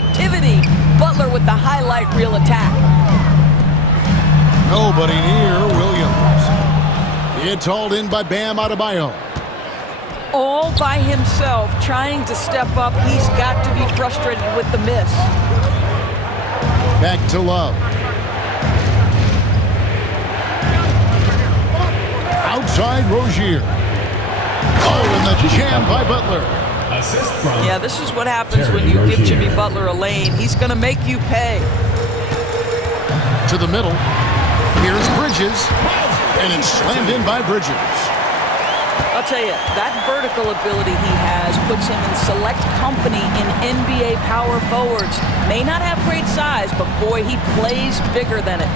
creativity. Butler with the highlight reel attack. Nobody near Williams. It's hauled in by Bam Adebayo. All by himself, trying to step up. He's got to be frustrated with the miss. Back to Love. Outside Rozier. Oh, and the jam by Butler. Assist from Yeah, this is what happens when you give Jimmy Butler a lane. He's going to make you pay. To the middle. Here's Bridges. And it's slammed in by Bridges. I'll tell you, that vertical ability he has puts him in select company in NBA power forwards. May not have great size, but boy, he plays bigger than it.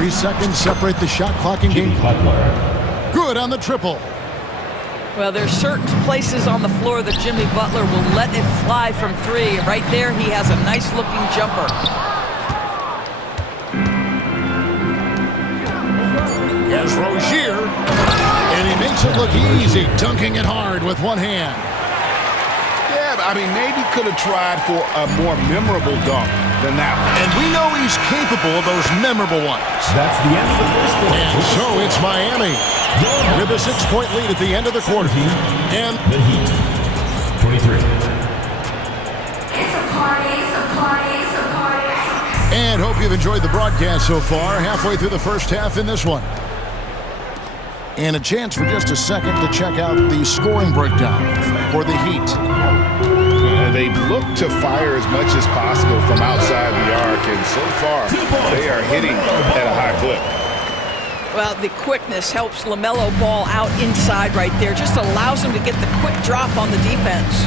3 seconds separate the shot clock and game clock. Good on the triple. Well, there's certain places on the floor that Jimmy Butler will let it fly from 3. Right there, he has a nice-looking jumper. Here's Rozier. And he makes it look easy, dunking it hard with one hand. Yeah, I mean, maybe could have tried for a more memorable dunk than that one. And we know he's capable of those memorable ones. That's the end of the first quarter. And so it's Miami with a 6-point lead at the end of the quarter. And the Heat, 23. It's a party, it's a party, it's a party. And hope you've enjoyed the broadcast so far. Halfway through the first half in this one. And a chance for just a second to check out the scoring breakdown for the Heat. They look to fire as much as possible from outside the arc, and so far they are hitting at a high clip. Well, the quickness helps LaMelo Ball out inside right there. Just allows him to get the quick drop on the defense.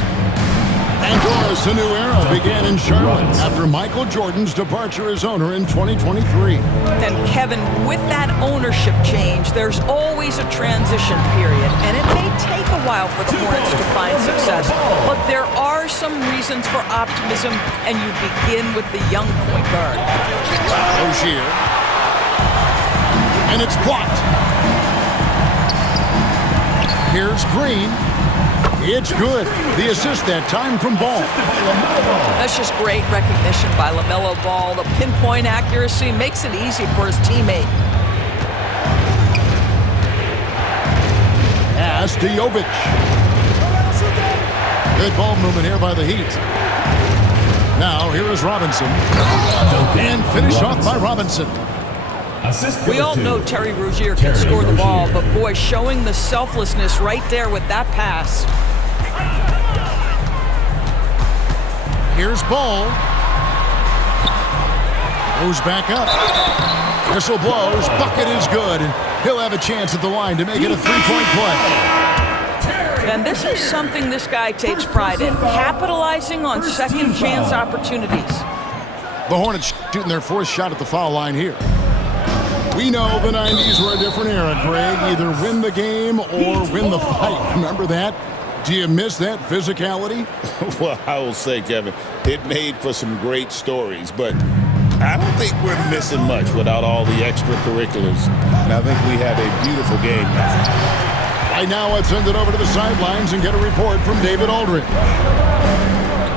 And of course, a new era began in Charlotte after Michael Jordan's departure as owner in 2023. And Kevin, with that ownership change, there's always a transition period, and it may take a while for the Hornets to find success. But there are some reasons for optimism, and you begin with the young point guard. Rozier. And it's blocked. Here's Green. It's good. The assist that time from Ball. That's just great recognition by LaMelo Ball. The pinpoint accuracy makes it easy for his teammate. Pass to Jovic. Good ball movement here by the Heat. Now here is Robinson. And finished off by Robinson. We all know Terry Rozier can score the ball, but boy, showing the selflessness right there with that pass. Here's Ball. Goes back up. Whistle blows. Bucket is good. And he'll have a chance at the line to make it a 3-point play. And this is something this guy takes pride in, capitalizing on second chance opportunities. The Hornets shooting their 4th shot at the foul line here. We know the 90s were a different era, Greg. Either win the game or win the fight. Remember that? Do you miss that physicality? Well, I will say, Kevin, it made for some great stories, but I don't think we're missing much without all the extracurriculars. And I think we have a beautiful game now. Right now, let's send it over to the sidelines and get a report from David Aldridge.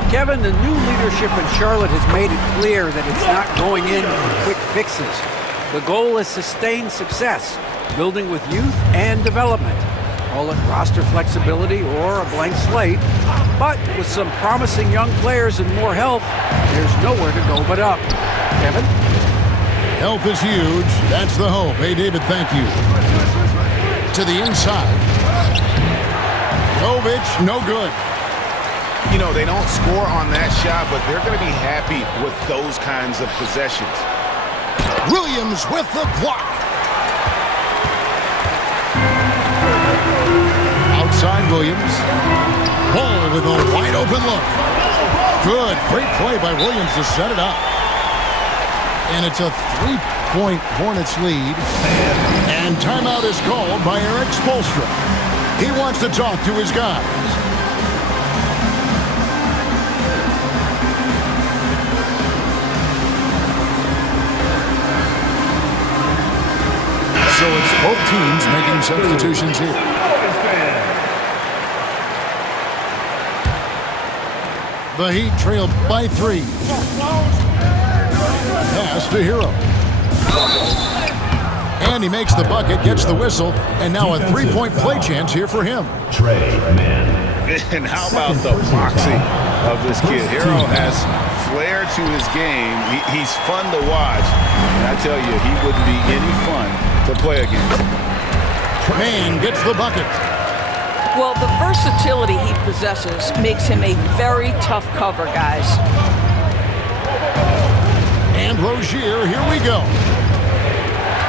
Kevin, the new leadership in Charlotte has made it clear that it's not going in for quick fixes. The goal is sustained success, building with youth and development. Call it roster flexibility or a blank slate. But with some promising young players and more health, there's nowhere to go but up. Kevin? Health is huge. That's the hope. Hey, David, thank you. To the inside. Jovic, no good. You know, they don't score on that shot, but they're going to be happy with those kinds of possessions. Williams with the block. Outside Williams. Ball with a wide open look. Good. Great play by Williams to set it up. And it's a 3-point Hornets lead. And timeout is called by Eric Spoelstra. He wants to talk to his guys. So it's both teams making substitutions here. The Heat trail by 3. Pass to Hero. And he makes the bucket, gets the whistle, and now a three-point play chance here for him. Trey Mann. And how about the moxie of this kid? Hero has flair to his game. He's fun to watch. And I tell you, he wouldn't be any fun to play against. Mann gets the bucket. Well, the versatility he possesses makes him a very tough cover, guys. And Rozier, here we go.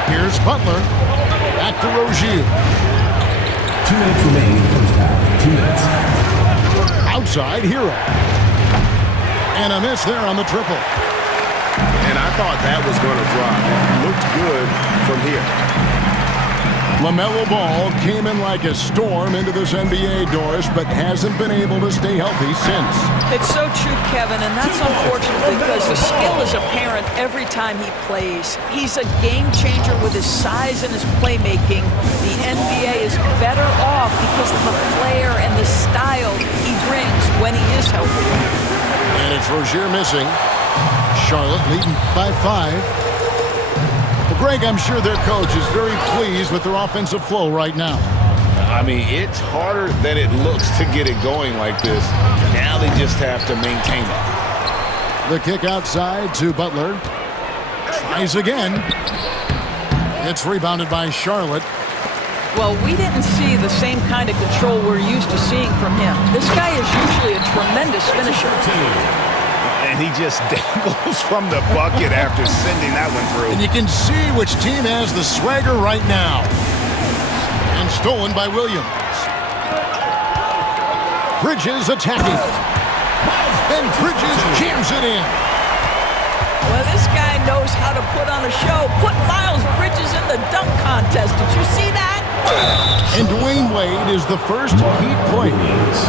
Here's Butler. Back to Rozier. 2 minutes remaining in the first half. 2 minutes. Outside, Hero. And a miss there on the triple. And I thought that was going to drop. It looked good from here. LaMelo Ball came in like a storm into this NBA, Doris, but hasn't been able to stay healthy since. It's so true, Kevin, and that's unfortunate because the skill is apparent every time he plays. He's a game changer with his size and his playmaking. The NBA is better off because of the flair and the style he brings when he is healthy. And it's Rozier missing. Charlotte leading by 5. Well, Greg, I'm sure their coach is very pleased with their offensive flow right now. I mean, it's harder than it looks to get it going like this. Now they just have to maintain it. The kick outside to Butler. Tries again. It's rebounded by Charlotte. Well, we didn't see the same kind of control we're used to seeing from him. This guy is usually a tremendous finisher. And he just dangles from the bucket after sending that one through. And you can see which team has the swagger right now. And stolen by Williams. Bridges attacking. And Bridges jams it in. Well, this guy knows how to put on a show. Put Miles Bridges in the dunk contest. Did you see that? And Dwayne Wade is the first Heat player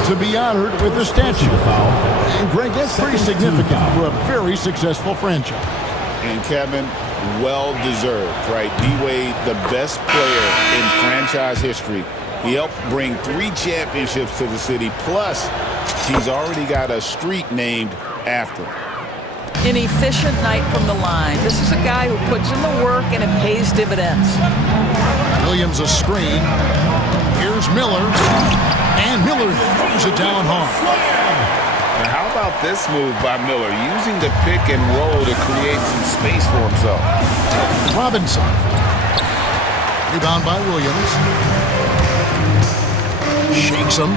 to be honored with a statue. And Greg, that's pretty significant for a very successful franchise. And Kevin, well-deserved, right? D-Wade, the best player in franchise history. He helped bring 3 championships to the city. Plus, he's already got a street named after him. An efficient night from the line. This is a guy who puts in the work and it pays dividends. Williams a screen. Here's Miller. And Miller throws it down hard. Now, how about this move by Miller? Using the pick and roll to create some space for himself. Robinson. Rebound by Williams. Shakes him.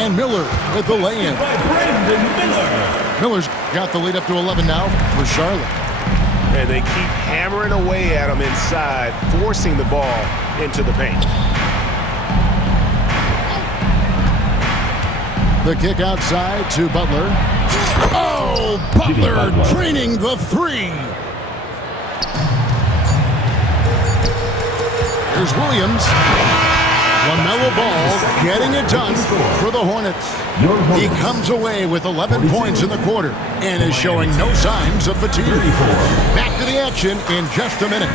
And Miller with the lay-in. By Brandon Miller. Miller's got the lead up to 11 now for Charlotte. And they keep hammering away at him inside, forcing the ball into the paint. The kick outside to Butler. Oh, Butler draining the 3. Here's Williams. LaMelo Ball getting it done for the Hornets. He comes away with 11 points in the quarter and is showing no signs of fatigue. Back to the action in just a minute.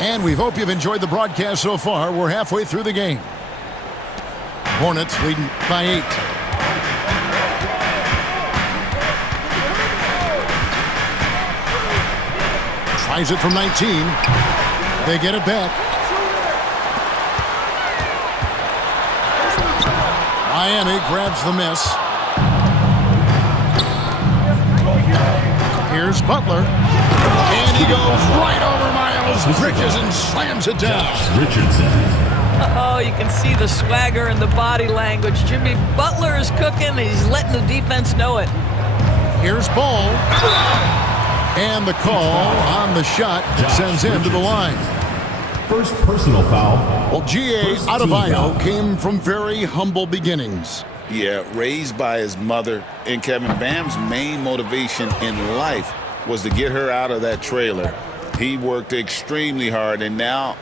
And we hope you've enjoyed the broadcast so far. We're halfway through the game. Hornets leading by 8. Tries it from 19. They get it back. Miami grabs the miss. Here's Butler. And he goes right over Miles Bridges and slams it down. Richardson. Oh, you can see the swagger and the body language. Jimmy Butler is cooking. He's letting the defense know it. Here's Ball. And the call on the shot sends him to the line. First personal foul. Well, G.A. Adebayo came from very humble beginnings. Yeah, raised by his mother. And Kevin, Bam's main motivation in life was to get her out of that trailer. He worked extremely hard and now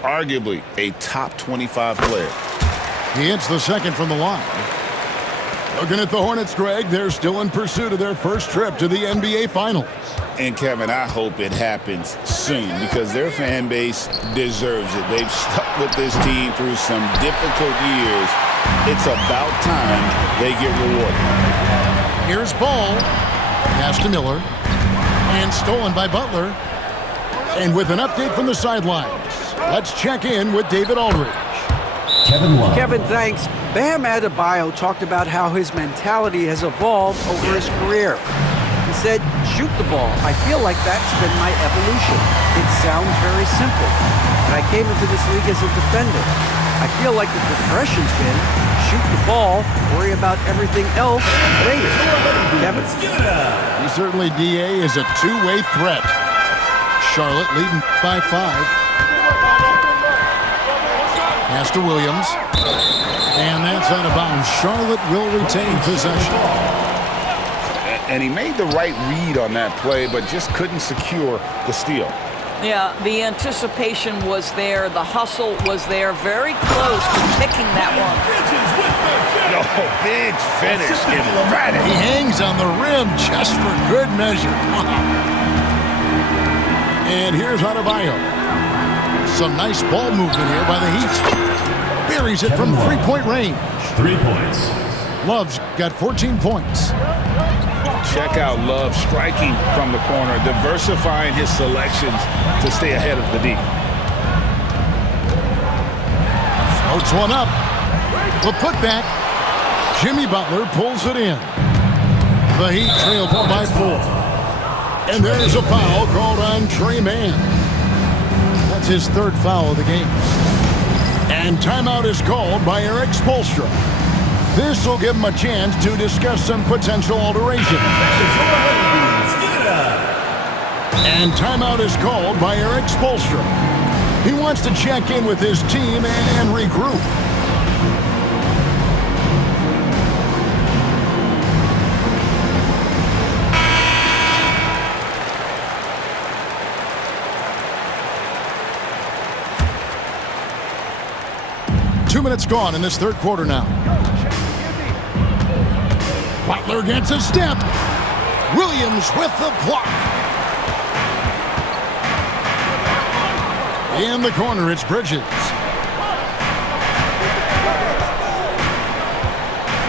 arguably a top 25 player. He hits the second from the line. Looking at the Hornets, Greg, they're still in pursuit of their first trip to the NBA Finals. And, Kevin, I hope it happens soon because their fan base deserves it. They've stuck with this team through some difficult years. It's about time they get rewarded. Here's Ball. Pass to Miller. And stolen by Butler. And with an update from the sidelines, let's check in with David Aldridge. Kevin, thanks. Bam Adebayo talked about how his mentality has evolved over his career. He said, shoot the ball. I feel like that's been my evolution. It sounds very simple, but I came into this league as a defender. I feel like the progression's been shoot the ball, worry about everything else later. Kevin? He certainly, DA, is a two-way threat. Charlotte leading by 5. Pass to Williams. And that's out of bounds. Charlotte will retain possession. And he made the right read on that play, but just couldn't secure the steal. Yeah, the anticipation was there. The hustle was there. Very close to picking that one. Oh, big finish. Emphatic. He hangs on the rim just for good measure. And here's Adebayo. Some nice ball movement here by the Heat. Buries it from three-point range. 3 points. Love's got 14 points. Check out Love striking from the corner, diversifying his selections to stay ahead of the D. Floats one up. The putback. Jimmy Butler pulls it in. The Heat trail by 4. And there's a foul called on Trey Mann. That's his third foul of the game. And timeout is called by Eric Spoelstra. This will give him a chance to discuss some potential alterations. And timeout is called by Eric Spoelstra. He wants to check in with his team and regroup. Two minutes gone in this third quarter now. Butler gets a step. Williams with the block. In the corner, it's Bridges.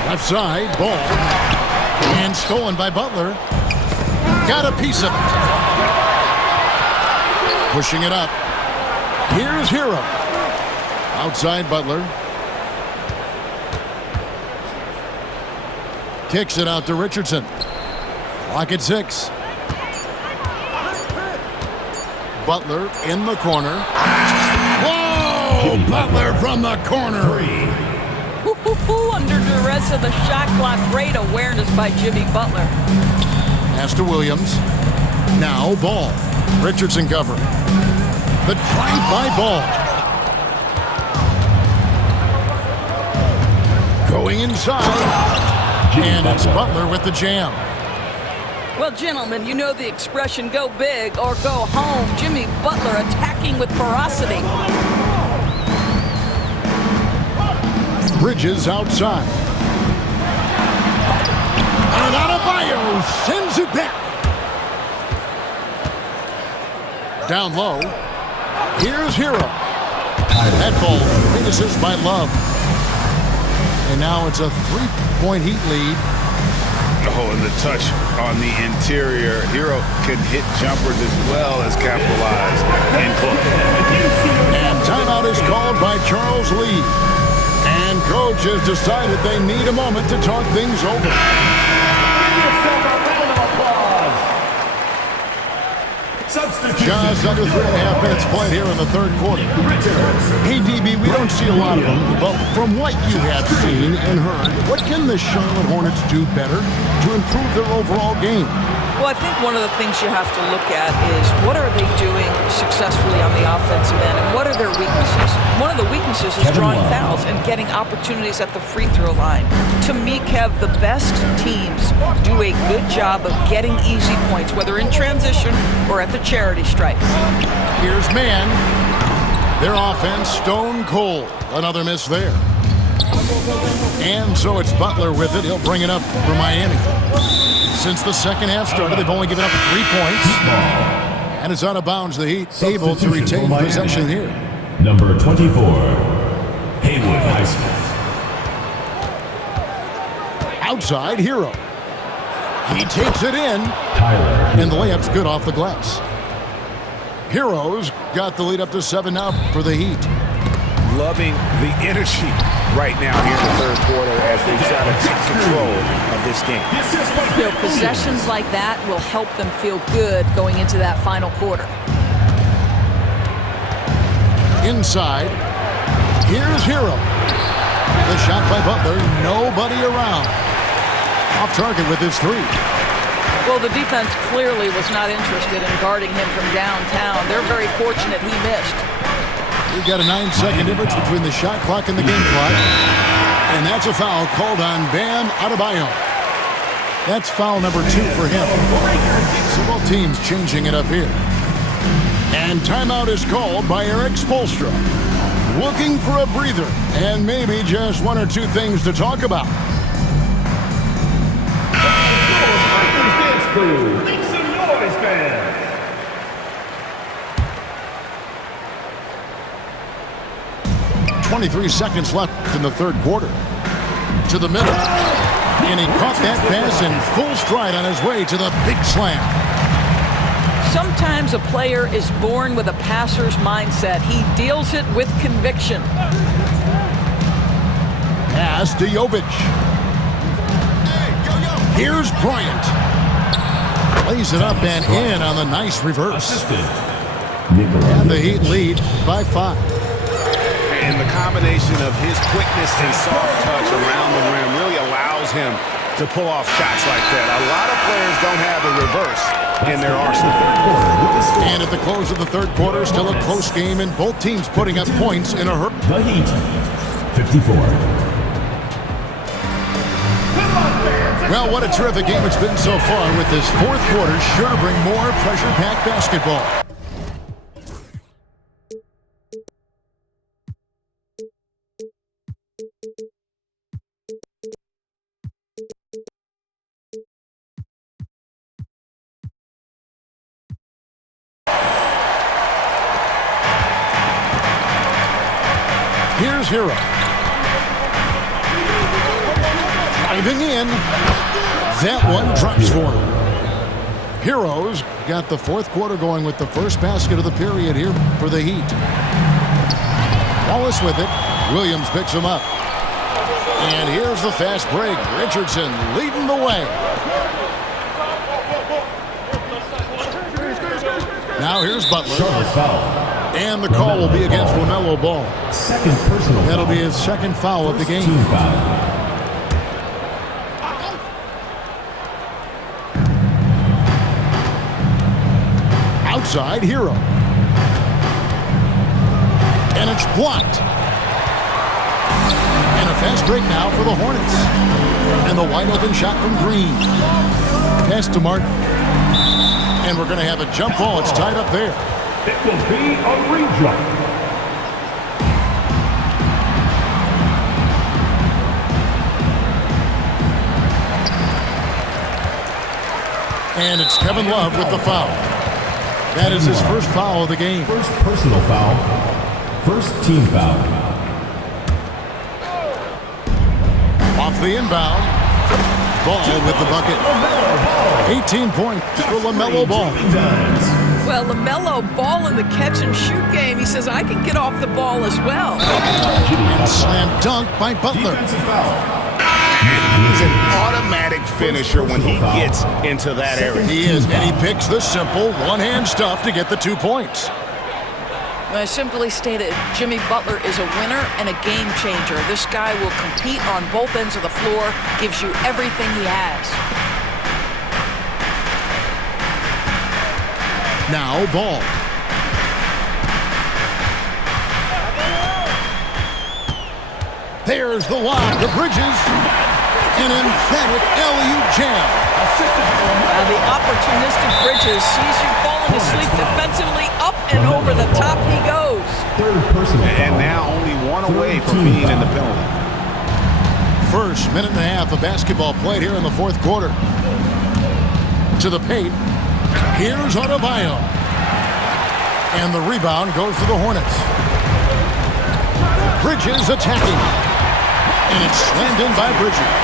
Left side, ball. And stolen by Butler. Got a piece of it. Pushing it up. Here's Hero. Outside Butler. Kicks it out to Richardson. Clock at 6. Butler in the corner. Whoa! Butler from the corner. Under duress of the shot clock. Great awareness by Jimmy Butler. Pass to Williams. Now Ball. Richardson covering. The drive by Ball. Going inside. And it's Butler with the jam. Well, gentlemen, you know the expression, go big or go home. Jimmy Butler attacking with ferocity. Bridges outside. And Adebayo sends it back. Down low. Here's Hero. That ball finishes by Love. And now it's a 3-point Heat lead. Oh, and the touch on the interior. Hero can hit jumpers as well as capitalize and close. And timeout is called by Charles Lee. And coach has decided they need a moment to talk things over. Just under 3.5 minutes played here in the third quarter. Hey, DB, we don't see a lot of them, but from what you have seen and heard, what can the Charlotte Hornets do better to improve their overall game? Well, I think one of the things you have to look at is what are they doing successfully on the offensive end and what are their weaknesses? One of the weaknesses is drawing fouls and getting opportunities at the free throw line. To me, Kev, the best teams do a good job of getting easy points, whether in transition or at the charity stripe. Here's Mann. Their offense stone cold. Another miss there. And so it's Butler with it. He'll bring it up for Miami. Since the second half started, they've only given up 3 points. And it's out of bounds. The Heat able to retain possession here. Number 24, Haywood Highsmith. Outside, Hero. He takes it in. Tyler. And the layup's good off the glass. Heroes got the lead up to 7 now for the Heat. Loving the energy right now here in the third quarter as they try to take control of this game. You know, possessions like that will help them feel good going into that final quarter. Inside, here's Hero. The shot by Butler, nobody around. Off target with his 3. Well, the defense clearly was not interested in guarding him from downtown. They're very fortunate he missed. We've got a 9-second difference between the shot clock and the game clock. And that's a foul called on Bam Adebayo. That's foul number 2 for him. So both teams changing it up here. And timeout is called by Eric Spoelstra. Looking for a breather and maybe just 1 or 2 things to talk about. Make some noise, fans. 23 seconds left in the third quarter. To the middle. And he caught that pass in full stride on his way to the big slam. Sometimes a player is born with a passer's mindset. He deals it with conviction. Pass to Jovic. Here's Bryant. Lays it up and in on the nice reverse. And the Heat lead by 5. And the combination of his quickness and soft touch around the rim really allows him to pull off shots like that. A lot of players don't have a reverse in their arsenal. And at the close of the third quarter, still a close game, and both teams putting up points in a hurry. The Heat, 54. Well, what a terrific game it's been so far, with this fourth quarter sure to bring more pressure-packed basketball. Here's Hero. Driving in. That one drops for him. Heroes got the fourth quarter going with the first basket of the period here for the Heat. Wallace with it. Williams picks him up. And here's the fast break. Richardson leading the way. Now here's Butler. Charlotte foul. And the call will be against LaMelo Ball. Second personal That'll foul. be his second foul of the game. Team foul. Outside, Hero. And it's blocked. And a fast break now for the Hornets. And the wide open shot from Green. Pass to Martin. And we're going to have a jump ball. It's tied up there. It will be a redraw. And it's Kevin Love with the foul. That is his first foul of the game. First personal foul. First team foul. Off the inbound. Ball with the bucket. 18 points for LaMelo Ball. Well, LaMelo Ball in the catch-and-shoot game, he says, I can get off the ball as well. And slam dunk by Butler. He's an automatic finisher when he gets into that area. He is, and he picks the simple one-hand stuff to get the 2 points. I simply stated, Jimmy Butler is a winner and a game changer. This guy will compete on both ends of the floor, gives you everything he has. Now Ball. There's the lob to Bridges. An emphatic alley-oop jam. The opportunistic Bridges sees you falling asleep defensively. Up and over the top he goes. Third personal foul. And now only one away from being in the penalty. first minute and a half of basketball played here in the fourth quarter. To the paint. Here's Adebayo. And the rebound goes to the Hornets. Bridges attacking. And it's slammed in by Bridges.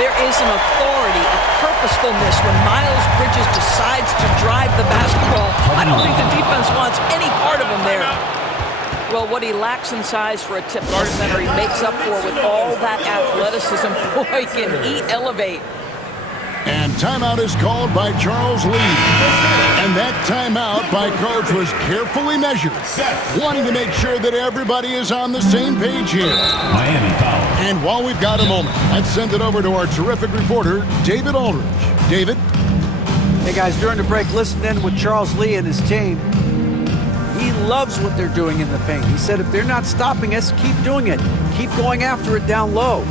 There is an authority, a purposefulness when Miles Bridges decides to drive the basketball. I don't think the defense wants any part of him there. Well, what he lacks in size for a typical center, he makes up for with all that athleticism. Boy, can he elevate. And timeout is called by Charles Lee. And that timeout by Coach was carefully measured, wanting to make sure that everybody is on the same page here. Miami foul. And while we've got a moment, let's send it over to our terrific reporter, David Aldridge. David? Hey, guys, during the break, listen in with Charles Lee and his team. He loves what they're doing in the paint. He said if they're not stopping us, keep doing it. Keep going after it down low.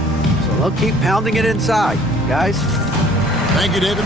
So they'll keep pounding it inside. Guys? Thank you, David.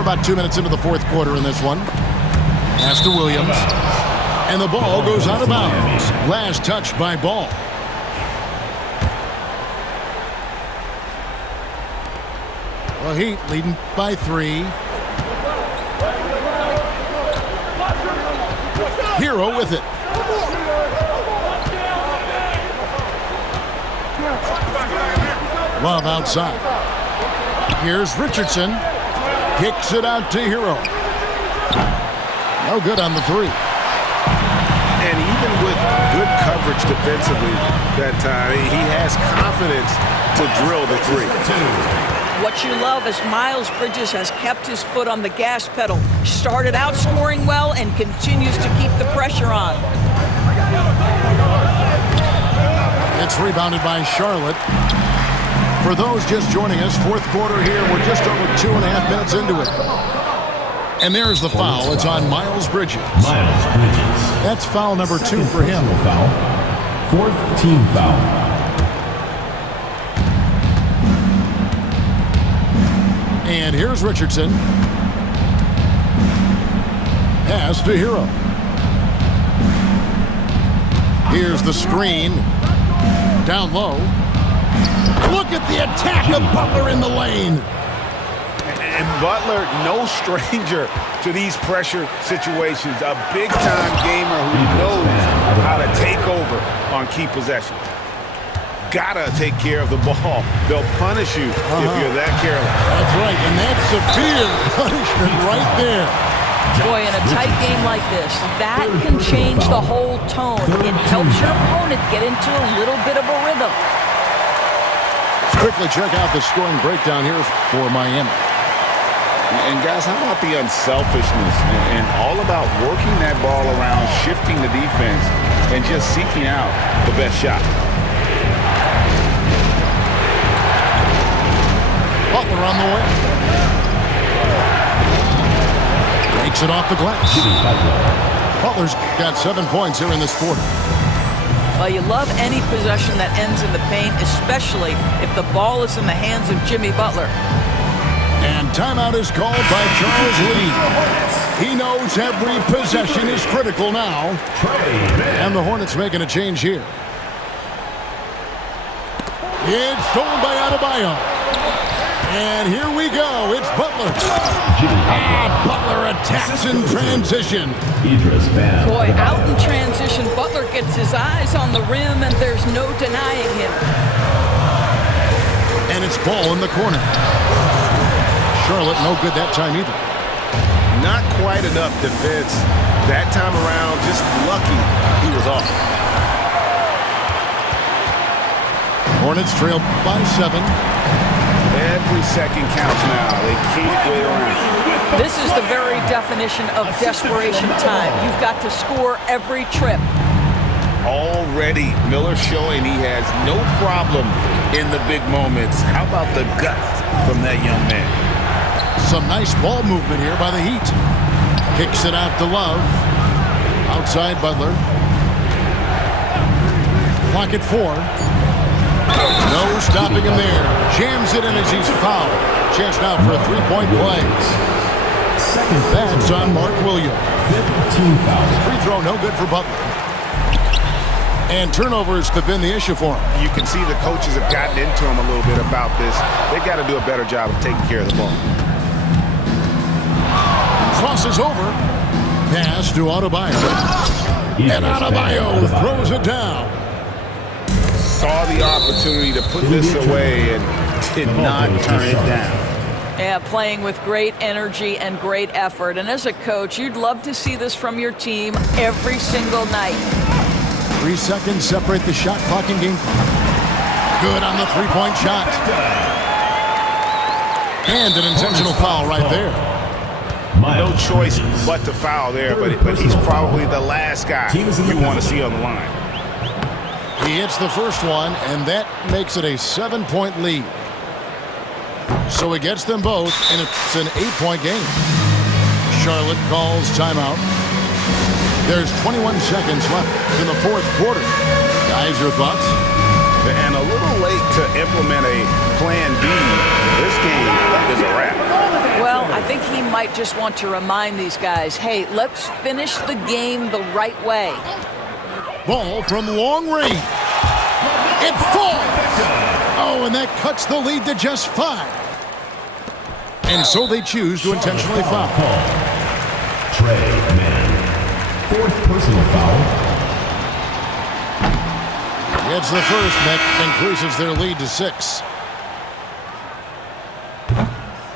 About 2 minutes into the fourth quarter in this one. Pass to Williams. And the ball goes out of bounds. Last touch by Ball. Well, Heat leading by 3. Hero with it. Love outside. Here's Richardson. Kicks it out to Hero. No good on the 3. And even with good coverage defensively that time, he has confidence to drill the 3. What you love is Miles Bridges has kept his foot on the gas pedal. Started out scoring well and continues to keep the pressure on. It's rebounded by Charlotte. For those just joining us, fourth quarter here, we're just over 2.5 minutes into it. And there's the foul. It's on Miles Bridges. Miles Bridges. That's foul number 2 for him. Foul. Fourth team foul. And here's Richardson. Pass to Hero. Here's the screen. Down low. Look at the attack of Butler in the lane. And Butler, no stranger to these pressure situations. A big-time gamer who knows how to take over on key possessions. Gotta take care of the ball. They'll punish you if you're that careless. That's right, and that's severe punishment right there. Boy, in a tight game like this, that can change the whole tone. It helps your opponent get into a little bit of a rhythm. Quickly check out the scoring breakdown here for Miami. And guys, how about the unselfishness and all about working that ball around, shifting the defense, and just seeking out the best shot. Butler on the way. Takes it off the glass. Butler's got 7 points here in this quarter. Well, you love any possession that ends in the paint, especially if the ball is in the hands of Jimmy Butler. And timeout is called by Charles Lee. He knows every possession is critical now. And the Hornets making a change here. It's stolen by Adebayo. And here we go. It's Butler. Butler attacks in transition. Boy, out in transition, Butler gets his eyes on the rim, and there's no denying him. And it's Ball in the corner. Charlotte no good that time either. Not quite enough defense that time around. Just lucky he was off. Hornets trail by 7. Every second counts now. They can't wait around. This is the very definition of desperation time. You've got to score every trip. Already, Miller showing he has no problem in the big moments. How about the guts from that young man? Some nice ball movement here by the Heat. Kicks it out to Love. Outside Butler. Clock at 4. No stopping him there. Jams it in as he's fouled. Chance now for a three-point play. That's on Mark Williams. 15 fouls. Free throw no good for Butler. And turnovers have been the issue for him. You can see the coaches have gotten into him a little bit about this. They've got to do a better job of taking care of the ball. Crosses over. Pass to Adebayo. And Adebayo throws it down. Saw the opportunity to put this away and did not turn it down. Yeah, playing with great energy and great effort. And as a coach, you'd love to see this from your team every single night. 3 seconds separate the shot clock and game clock. Good on the three-point shot. And an intentional foul right there. No choice but to foul there, but he's probably the last guy you want to see on the line. He hits the first one, and that makes it a 7-point lead. So he gets them both, and it's an 8-point game. Charlotte calls timeout. There's 21 seconds left in the fourth quarter. Guys, your thoughts? And a little late to implement a plan B. This game is a wrap. Well, I think he might just want to remind these guys, hey, let's finish the game the right way. Ball from long range. It falls. Oh, and that cuts the lead to just 5. And so they choose to intentionally foul. Trey Mann. 4th personal foul. Gets the first, that increases their lead to 6.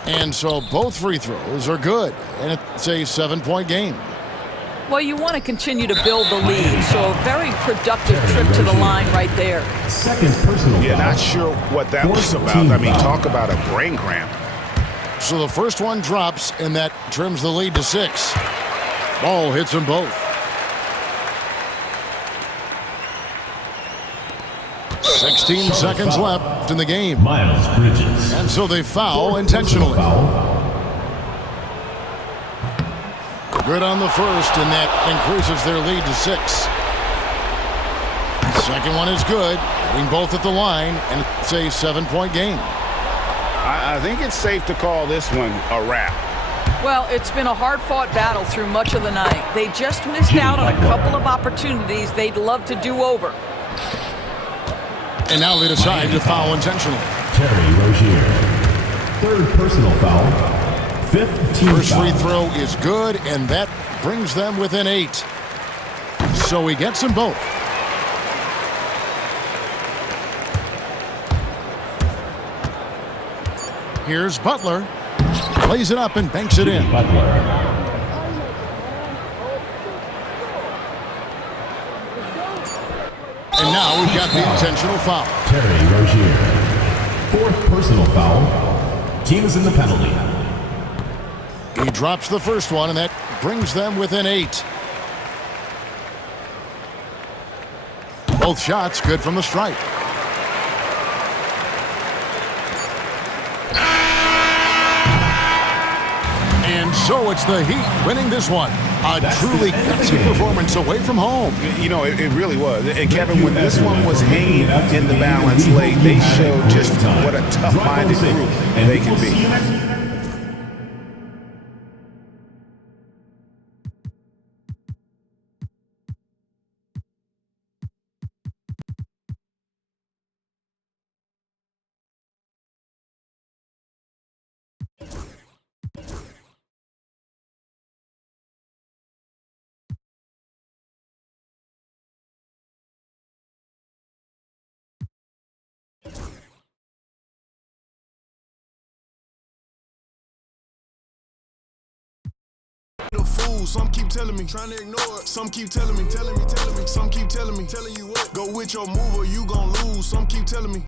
And so both free throws are good, and it's a 7-point game. Well, you want to continue to build the lead, so a very productive trip to the line right there. 2nd personal Yeah, foul. not sure what that was about. I mean, talk about a brain cramp. So the first one drops, and that trims the lead to 6. Ball hits them both. 16 seconds left in the game. Miles Bridges. And so they foul intentionally. Good on the first, and that increases their lead to 6. Second one is good, hitting both at the line, and it's a 7-point game. I think it's safe to call this one a wrap. Well, it's been a hard-fought battle through much of the night. They just missed out on a couple of opportunities they'd love to do over. And now they decide to foul intentionally. Terry Rozier. 3rd personal foul. 5th team First foul. free throw is good, and that brings them within 8. So he gets them both. Here's Butler. Plays it up and banks it in. Butler. And now we've got the intentional foul. Terry Rozier. 4th personal foul. Team is in the penalty. He drops the first one, and that brings them within 8. Both shots good from the stripe. And so it's the Heat winning this one. A truly gutsy performance away from home. You know, it really was. And Kevin, when this one was hanging in the balance late, they showed just what a tough-minded group they can be. The fool, some keep telling me, trying to ignore it. Some keep telling me, some keep telling me, telling you what. Go with your move or you gon' lose. Some keep telling me.